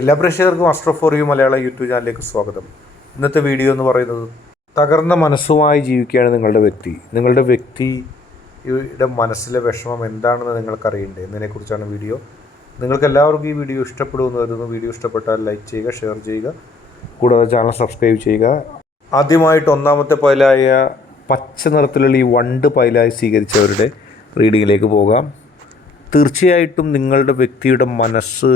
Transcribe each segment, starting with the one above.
എല്ലാ പ്രേക്ഷകർക്കും astro for you Malayala YouTube ചാനലിലേക്ക് സ്വാഗതം. ഇന്നത്തെ വീഡിയോ എന്ന് പറയുന്നത് തകർന്ന മനസ്സുമായി ജീവിക്കുകയാണ് നിങ്ങളുടെ വ്യക്തിയുടെ മനസ്സിലെ വിഷമം എന്താണെന്ന് നിങ്ങൾക്കറിയണ്ടേ എന്നതിനെക്കുറിച്ചാണ് വീഡിയോ. നിങ്ങൾക്ക് എല്ലാവർക്കും ഈ വീഡിയോ ഇഷ്ടപ്പെടുമെന്ന് കരുതുന്നു. വീഡിയോ ഇഷ്ടപ്പെട്ടാൽ ലൈക്ക് ചെയ്യുക, ഷെയർ ചെയ്യുക, കൂടാതെ ചാനൽ സബ്സ്ക്രൈബ് ചെയ്യുക. ആദ്യമായിട്ട് ഒന്നാമത്തെ പൈലായ പച്ച നിറത്തിലുള്ള ഈ വണ്ട് പൈലായി സ്വീകരിച്ചവരുടെ റീഡിങ്ങിലേക്ക് പോകാം. തീർച്ചയായിട്ടും നിങ്ങളുടെ വ്യക്തിയുടെ മനസ്സ്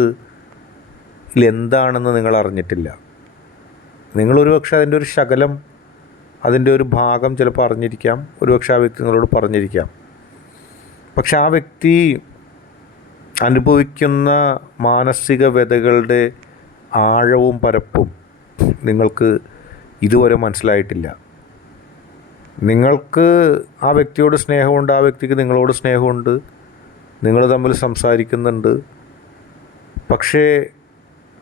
എന്താണെന്ന് നിങ്ങൾ അറിഞ്ഞിട്ടില്ല. നിങ്ങളൊരു പക്ഷേ അതിൻ്റെ ഒരു ശകലം, അതിൻ്റെ ഒരു ഭാഗം ചിലപ്പോൾ അറിഞ്ഞിരിക്കാം. ഒരുപക്ഷെ ആ വ്യക്തി നിങ്ങളോട് പറഞ്ഞിരിക്കാം. പക്ഷെ ആ വ്യക്തി അനുഭവിക്കുന്ന മാനസിക വ്യതകളുടെ ആഴവും പരപ്പും നിങ്ങൾക്ക് ഇതുവരെ മനസ്സിലായിട്ടില്ല. നിങ്ങൾക്ക് ആ വ്യക്തിയോട് സ്നേഹമുണ്ട്, ആ വ്യക്തിക്ക് നിങ്ങളോട് സ്നേഹമുണ്ട്, നിങ്ങൾ തമ്മിൽ സംസാരിക്കുന്നുണ്ട്. പക്ഷേ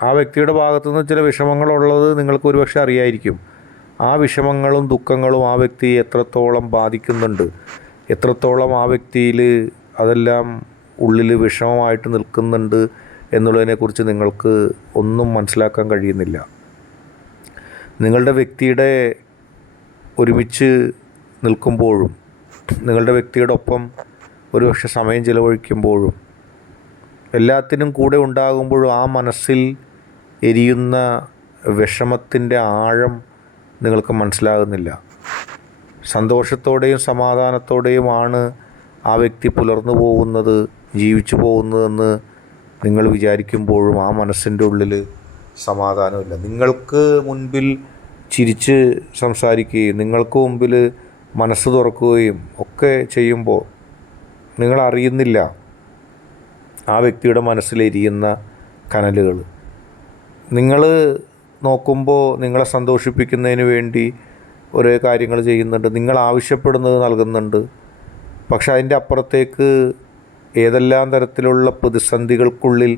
ആ വ്യക്തിയുടെ ഭാഗത്തുനിന്ന് ചില വിഷമങ്ങളുള്ളത് നിങ്ങൾക്ക് ഒരുപക്ഷെ അറിയായിരിക്കും. ആ വിഷമങ്ങളും ദുഃഖങ്ങളും ആ വ്യക്തിയെ എത്രത്തോളം ബാധിക്കുന്നുണ്ട്, എത്രത്തോളം ആ വ്യക്തിയിൽ അതെല്ലാം ഉള്ളിൽ വിഷമമായിട്ട് നിൽക്കുന്നുണ്ട് എന്നുള്ളതിനെക്കുറിച്ച് നിങ്ങൾക്ക് ഒന്നും മനസ്സിലാക്കാൻ കഴിയുന്നില്ല. നിങ്ങളുടെ വ്യക്തിയുടെ ഒരുമിച്ച് നിൽക്കുമ്പോഴും, നിങ്ങളുടെ വ്യക്തിയുടെ ഒപ്പം ഒരുപക്ഷെ സമയം ചിലവഴിക്കുമ്പോഴും, എല്ലാത്തിനും കൂടെ ഉണ്ടാകുമ്പോഴും ആ മനസ്സിൽ എരിയുന്ന വിഷമത്തിൻ്റെ ആഴം നിങ്ങൾക്ക് മനസ്സിലാകുന്നില്ല. സന്തോഷത്തോടെയും സമാധാനത്തോടെയുമാണ് ആ വ്യക്തി പുലർന്നു പോകുന്നത്, ജീവിച്ചു പോകുന്നതെന്ന് നിങ്ങൾ വിചാരിക്കുമ്പോഴും ആ മനസ്സിൻ്റെ ഉള്ളിൽ സമാധാനമില്ല. നിങ്ങൾക്ക് മുൻപിൽ ചിരിച്ച് സംസാരിക്കുകയും നിങ്ങൾക്ക് മുമ്പിൽ മനസ്സ് തുറക്കുകയും ഒക്കെ ചെയ്യുമ്പോൾ നിങ്ങളറിയുന്നില്ല ആ വ്യക്തിയുടെ മനസ്സിലെരിയുന്ന കനലുകൾ. നിങ്ങൾ നോക്കുമ്പോൾ നിങ്ങളെ സന്തോഷിപ്പിക്കുന്നതിന് വേണ്ടി ഓരോ കാര്യങ്ങൾ ചെയ്യുന്നുണ്ട്, നിങ്ങൾ ആവശ്യപ്പെടുന്നത് നൽകുന്നുണ്ട്. പക്ഷെ അതിൻ്റെ അപ്പുറത്തേക്ക് ഏതെല്ലാം തരത്തിലുള്ള പ്രതിസന്ധികൾക്കുള്ളിൽ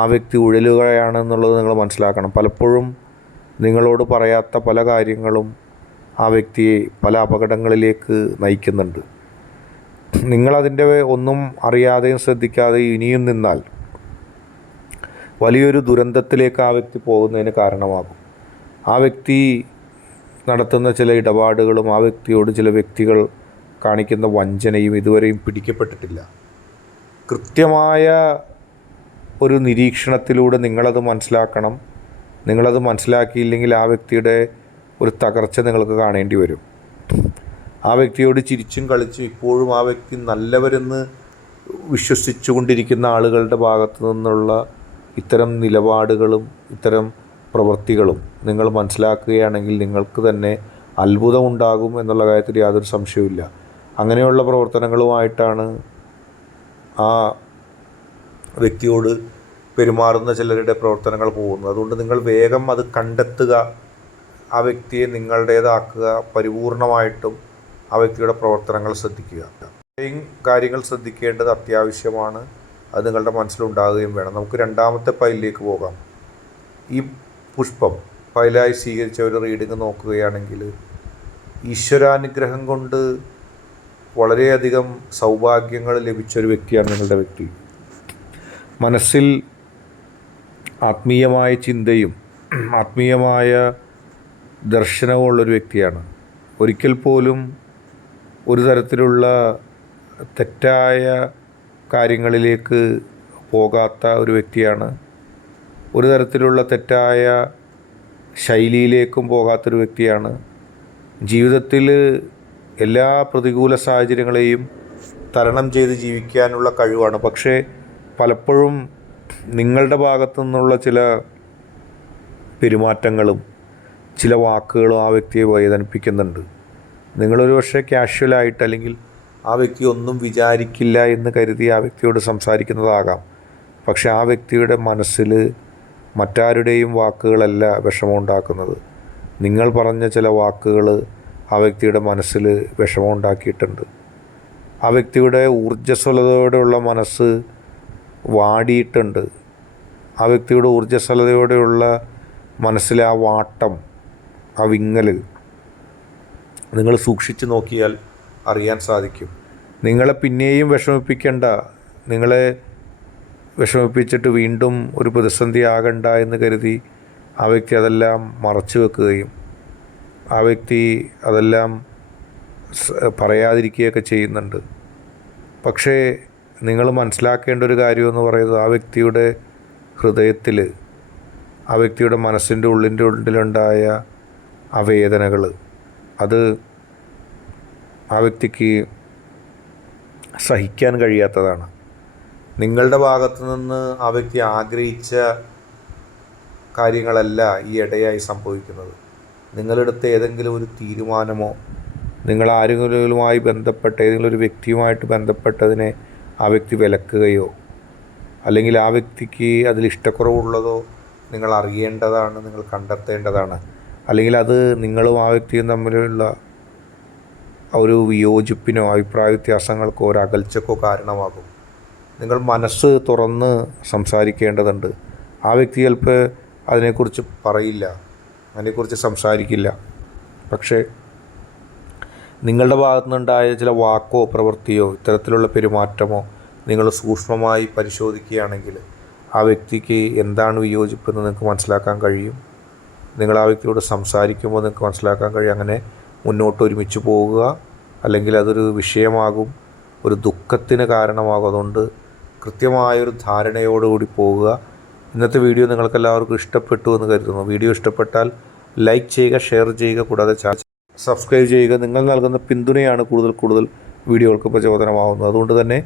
ആ വ്യക്തി ഉഴലുകയാണെന്നുള്ളത് നിങ്ങൾ മനസ്സിലാക്കണം. പലപ്പോഴും നിങ്ങളോട് പറയാത്ത പല കാര്യങ്ങളും ആ വ്യക്തിയെ പല അപകടങ്ങളിലേക്ക് നയിക്കുന്നുണ്ട്. നിങ്ങളതിൻ്റെ ഒന്നും അറിയാതെയും ശ്രദ്ധിക്കാതെയും ഇനിയും നിന്നാൽ വലിയൊരു ദുരന്തത്തിലേക്ക് ആ വ്യക്തി പോകുന്നതിന് കാരണമാകും. ആ വ്യക്തി നടത്തുന്ന ചില ഇടപാടുകളും ആ വ്യക്തിയോട് ചില വ്യക്തികൾ കാണിക്കുന്ന വഞ്ചനയും ഇതുവരെയും പിടിക്കപ്പെട്ടിട്ടില്ല. കൃത്യമായ ഒരു നിരീക്ഷണത്തിലൂടെ നിങ്ങളത് മനസ്സിലാക്കണം. നിങ്ങളത് മനസ്സിലാക്കിയില്ലെങ്കിൽ ആ വ്യക്തിയുടെ ഒരു തകർച്ച നിങ്ങൾക്ക് കാണേണ്ടി വരും. ആ വ്യക്തിയോട് ചിരിച്ചും കളിച്ചും ഇപ്പോഴും ആ വ്യക്തി നല്ലവരെന്ന് വിശ്വസിച്ചു കൊണ്ടിരിക്കുന്ന ആളുകളുടെ ഭാഗത്തു നിന്നുള്ള ഇത്തരം നിലപാടുകളും ഇത്തരം പ്രവൃത്തികളും നിങ്ങൾ മനസ്സിലാക്കുകയാണെങ്കിൽ നിങ്ങൾക്ക് തന്നെ അത്ഭുതമുണ്ടാകും എന്നുള്ള കാര്യത്തിൽ യാതൊരു സംശയവുമില്ല. അങ്ങനെയുള്ള പ്രവർത്തനങ്ങളുമായിട്ടാണ് ആ വ്യക്തിയോട് പെരുമാറുന്ന ചിലരുടെ പ്രവർത്തനങ്ങൾ പോകുന്നത്. അതുകൊണ്ട് നിങ്ങൾ വേഗം അത് കണ്ടെത്തുക, ആ വ്യക്തിയെ നിങ്ങളുടേതാക്കുക, പരിപൂർണമായിട്ടും ആ വ്യക്തിയുടെ പ്രവർത്തനങ്ങൾ ശ്രദ്ധിക്കുക. ഇത്രയും കാര്യങ്ങൾ ശ്രദ്ധിക്കേണ്ടത് അത്യാവശ്യമാണ്. അത് നിങ്ങളുടെ മനസ്സിലുണ്ടാകുകയും വേണം. നമുക്ക് രണ്ടാമത്തെ പൈലിലേക്ക് പോകാം. ഈ പുഷ്പം പൈലായി സ്വീകരിച്ച ഒരു റീഡിങ് നോക്കുകയാണെങ്കിൽ ഈശ്വരാനുഗ്രഹം കൊണ്ട് വളരെയധികം സൗഭാഗ്യങ്ങൾ ലഭിച്ചൊരു വ്യക്തിയാണ് നിങ്ങളുടെ വ്യക്തി. മനസ്സിൽ ആത്മീയമായ ചിന്തയും ആത്മീയമായ ദർശനവും ഉള്ളൊരു വ്യക്തിയാണ്. ഒരിക്കൽ പോലും ഒരു തരത്തിലുള്ള തെറ്റായ കാര്യങ്ങളിലേക്ക് പോകാത്ത ഒരു വ്യക്തിയാണ്. ഒരു തരത്തിലുള്ള തെറ്റായ ശൈലിയിലേക്കും പോകാത്തൊരു വ്യക്തിയാണ്. ജീവിതത്തിൽ എല്ലാ പ്രതികൂല സാഹചര്യങ്ങളെയും തരണം ചെയ്ത് ജീവിക്കാനുള്ള കഴിവാണ്. പക്ഷേ പലപ്പോഴും നിങ്ങളുടെ ഭാഗത്തു നിന്നുള്ള ചില പെരുമാറ്റങ്ങളും ചില വാക്കുകളും ആ വ്യക്തിയെ വേദനിപ്പിക്കുന്നുണ്ട്. നിങ്ങളൊരു പക്ഷേ കാഷ്വലായിട്ട് അല്ലെങ്കിൽ ആ വ്യക്തി ഒന്നും വിചാരിക്കില്ല എന്ന് കരുതി ആ വ്യക്തിയോട് സംസാരിക്കുന്നതാകാം. പക്ഷെ ആ വ്യക്തിയുടെ മനസ്സിൽ മറ്റാരുടെയും വാക്കുകളല്ല വിഷമമുണ്ടാക്കുന്നത്. നിങ്ങൾ പറഞ്ഞ ചില വാക്കുകൾ ആ വ്യക്തിയുടെ മനസ്സിൽ വിഷമമുണ്ടാക്കിയിട്ടുണ്ട്. ആ വ്യക്തിയുടെ ഊർജ്ജസ്വലതയോടെയുള്ള മനസ്സ് വാടിയിട്ടുണ്ട്. ആ വ്യക്തിയുടെ ഊർജ്ജസ്വലതയോടെയുള്ള മനസ്സിലെ ആ വാട്ടം, ആ വിങ്ങൽ നിങ്ങൾ സൂക്ഷിച്ച് നോക്കിയാൽ അറിയാൻ സാധിക്കും. നിങ്ങളെ പിന്നെയും വിഷമിപ്പിക്കേണ്ട, നിങ്ങളെ വിഷമിപ്പിച്ചിട്ട് വീണ്ടും ഒരു പ്രതിസന്ധി ആകണ്ട എന്ന് കരുതി ആ വ്യക്തി അതെല്ലാം മറച്ചു വെക്കുകയും ആ വ്യക്തി അതെല്ലാം പറയാതിരിക്കുകയൊക്കെ ചെയ്യുന്നുണ്ട്. പക്ഷേ നിങ്ങൾ മനസ്സിലാക്കേണ്ട ഒരു കാര്യമെന്ന് പറയുന്നത് ആ വ്യക്തിയുടെ ഹൃദയത്തിൽ, ആ വ്യക്തിയുടെ മനസ്സിൻ്റെ ഉള്ളിലുണ്ടായ ആ വേദനകൾ, അത് ആ വ്യക്തിക്ക് സഹിക്കാൻ കഴിയാത്തതാണ്. നിങ്ങളുടെ ഭാഗത്തു നിന്ന് ആ വ്യക്തി ആഗ്രഹിച്ച കാര്യങ്ങളല്ല ഈ ഇടയായി സംഭവിക്കുന്നത്. നിങ്ങളെടുത്ത ഏതെങ്കിലും ഒരു തീരുമാനമോ നിങ്ങൾ ആരെങ്കിലുമായി ബന്ധപ്പെട്ട ഏതെങ്കിലും ഒരു വ്യക്തിയുമായിട്ട് ബന്ധപ്പെട്ടതിനെ ആ വ്യക്തി വിലക്കുകയോ അല്ലെങ്കിൽ ആ വ്യക്തിക്ക് അതിൽ ഇഷ്ടക്കുറവുള്ളതോ നിങ്ങൾ അറിയേണ്ടതാണ്, നിങ്ങൾ കണ്ടെത്തേണ്ടതാണ്. അല്ലെങ്കിൽ അത് നിങ്ങളും ആ വ്യക്തിയും തമ്മിലുള്ള ഒരു വിയോജിപ്പിനോ അഭിപ്രായ വ്യത്യാസങ്ങൾക്കോ ഒരു അകൽച്ചക്കോ കാരണമാകും. നിങ്ങൾ മനസ്സ് തുറന്ന് സംസാരിക്കേണ്ടതുണ്ട്. ആ വ്യക്തി ചിലപ്പോൾ അതിനെക്കുറിച്ച് പറയില്ല, അതിനെക്കുറിച്ച് സംസാരിക്കില്ല. പക്ഷേ നിങ്ങളുടെ ഭാഗത്തു നിന്നുണ്ടായ ചില വാക്കോ പ്രവൃത്തിയോ ഇത്തരത്തിലുള്ള പെരുമാറ്റമോ നിങ്ങൾ സൂക്ഷ്മമായി പരിശോധിക്കുകയാണെങ്കിൽ ആ വ്യക്തിക്ക് എന്താണ് വിയോജിപ്പെന്ന് നിങ്ങൾക്ക് മനസ്സിലാക്കാൻ കഴിയും. നിങ്ങൾ ആ വ്യക്തിയോട് സംസാരിക്കുമ്പോൾ നിങ്ങൾക്ക് മനസ്സിലാക്കാൻ കഴിയും. അങ്ങനെ മുന്നോട്ട് ഒരുമിച്ച് പോകുക, അല്ലെങ്കിൽ അതൊരു വിഷയമാകും, ഒരു ദുഃഖത്തിന് കാരണമാകും. അതുകൊണ്ട് കൃത്യമായൊരു ധാരണയോടുകൂടി പോകുക. ഇന്നത്തെ വീഡിയോ നിങ്ങൾക്കെല്ലാവർക്കും ഇഷ്ടപ്പെട്ടു എന്ന് കരുതുന്നു. വീഡിയോ ഇഷ്ടപ്പെട്ടാൽ ലൈക്ക് ചെയ്യുക, ഷെയർ ചെയ്യുക, കൂടാതെ ചാനൽ സബ്സ്ക്രൈബ് ചെയ്യുക. നിങ്ങൾ നൽകുന്ന പിന്തുണയാണ് കൂടുതൽ വീഡിയോകൾക്ക് പ്രചോദനമാകുന്നത്. അതുകൊണ്ട് തന്നെ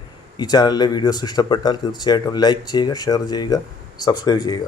ഈ ചാനലിലെ വീഡിയോസ് ഇഷ്ടപ്പെട്ടാൽ തീർച്ചയായിട്ടും ലൈക്ക് ചെയ്യുക, ഷെയർ ചെയ്യുക, സബ്സ്ക്രൈബ് ചെയ്യുക.